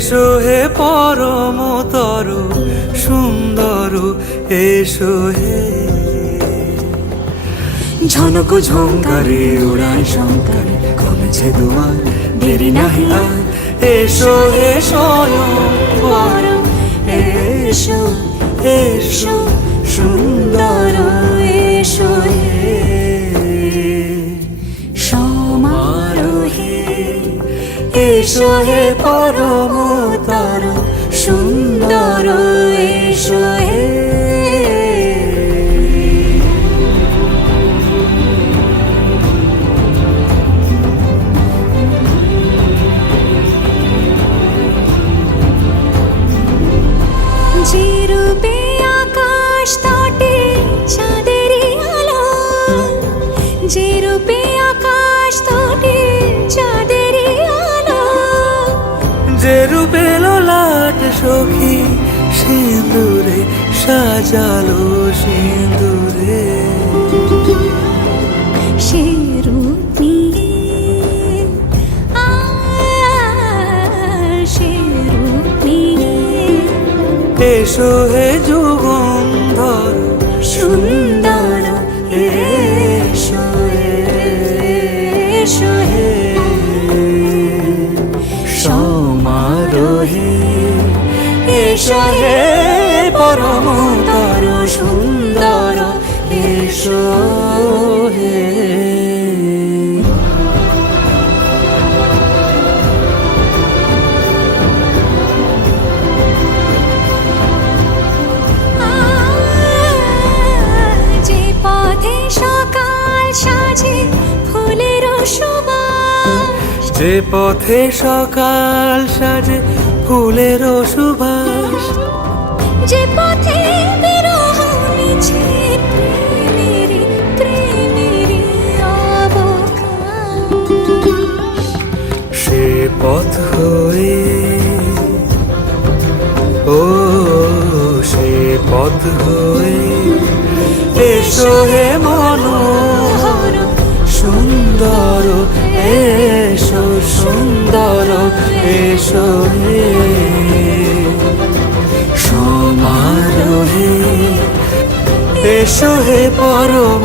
এসো হে পরমতর সুন্দর এসো হে। ঝনক ঝঙ্কারে উড়ায় শঙ্কারে কমেছে দুয়ার দেরি নাহি আর। এসো হে স্বয়ং পরম এসো এসো সুন্দর এসো হে। সমারোহে এসো হে পরমতর সুন্দর এসো হে। যে রূপে আকাশ তটে চাঁদেরই আলো, যে রূপে আকাশ তটে চাঁদেরই আলো, যে রূপে ললাট সখী সিঁদুরে সাজালো সিঁদুরে। সে রূপ নিয়ে সে রূপ নিয়ে এসো হে যুগন্ধর সুন্দর এসো এসো হে। সমারোহে এসো হে পরমতর সুন্দর এসো হে। যে পথে সকাল সাজে ফুলের সুবাস, যে পথে সকাল সাজে ফুলের সুবাস, যে পথে বিরহ মিছে প্রেমেরই প্রেমেরই অবকাশ, সে পথ হয়ে পথ হয়ে এসো হে মনোহর সুন্দর এসো সুন্দর এসো হে সমারোহে এসো হে পরম